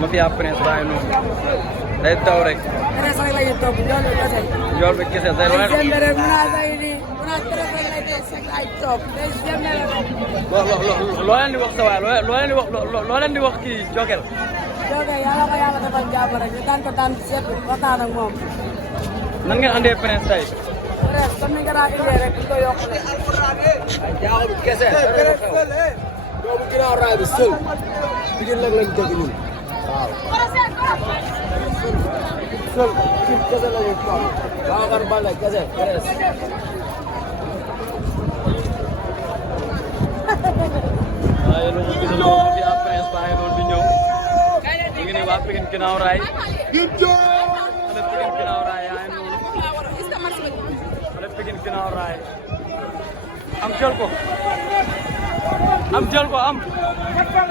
mafia prince bàyyi noonu day taw rek. Prince rek la ñuy topp njool bi kese. njool bi kese day looy. Sembere menace yi nii menace Prince rek lay dee sek ay topp day sembere rek. loo leen di wax sa waay loo leen di wax kii Jokal. Jokal yàlla ko yàlla defal jàmm rek ñu daan ko daan seet waxtaan ak moom. nan ngeen andee Prince tey. Prince comme ni nga daan indee rek di ko yokk rek. jaaxal bi kese. doomu ginnaaw raay bi sël Pikine nag lañ dëgg ñun waaw sël Pikine kese lañu toog Babacar Baldé kese Prince waaye lu mu gisandoo mafia Prince bàyyi noonu di ñëw ñu ngi ne waa Pikine ginnaaw raay. xale Pikine ginnaaw raay yaa ngi noonu xale Pikine ginnaaw raay am jël ko am.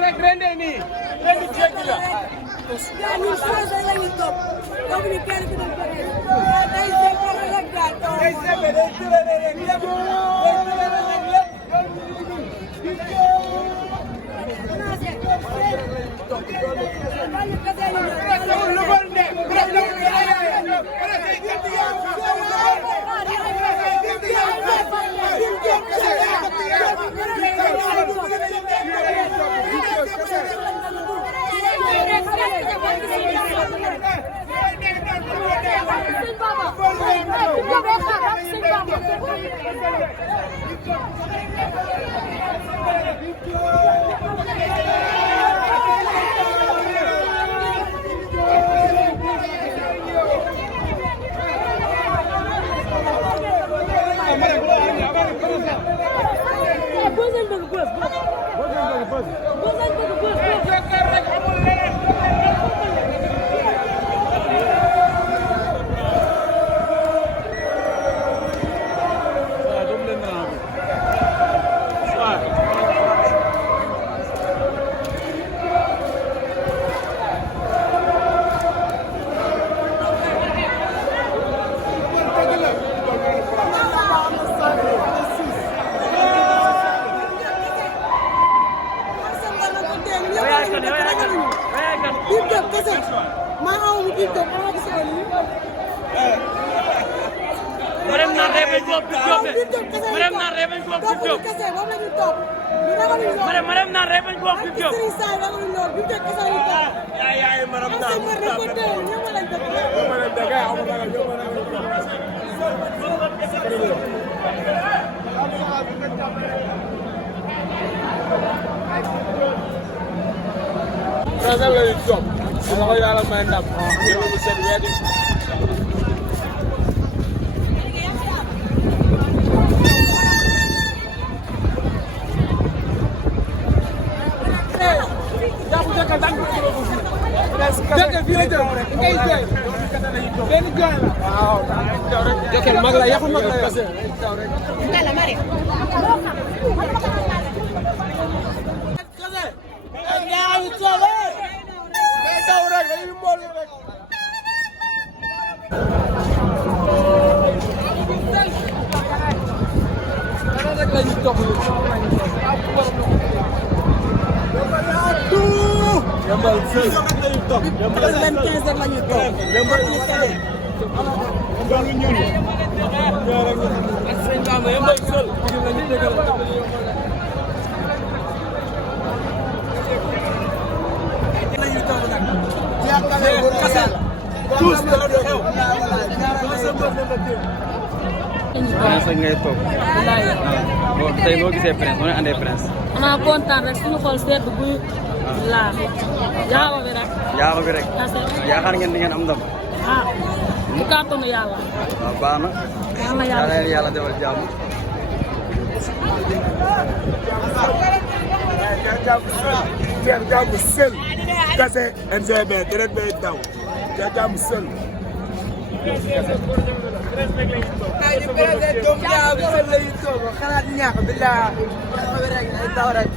rek rende nii rendi jéggi la yaa ñu Prince rek la ñuy topp topp ñu kenn ku dem Prince day sembere rek gaa topp. day sebe day tërëre rek lépp day tërëre rek lépp lu ko ne Marème Nar Rebeñ Diop Marème Nar Rebeñ Diop Marème Nar Rebeñ Diop Prince la ñuy topp yàlla ko yàlla may ndam yéen a ngi seet weeti Jokal fii la jël ngay jooy benn jooy la waaw Jokal mag la yaxu mag la kese Ngala mari ñaawi toole day daw rek dañuy mool rek dara rek lañu topp yambal sëy lañu topp yambal 15 rek la ñuy topp. yambal ñun ak sëñ Bamba yambal sël lañu tegal Prince ak ngay toog. bon tey noo gisee Prince noo andee Prince. xanaa kontaan rek suñu xol sedd buy laa jaama bi rek. jaama bi rek. yaakaar ngeen di ngeen am ndam. ah bu kàttanu yàlla. waaw baax na. yàlla defal jàmm. jàmm sel kase NGB direct bay daw jàmm sel ay ñu président doomu jaaw bi sel la ñuy topp xalaat ñaax billah rek ay taw rek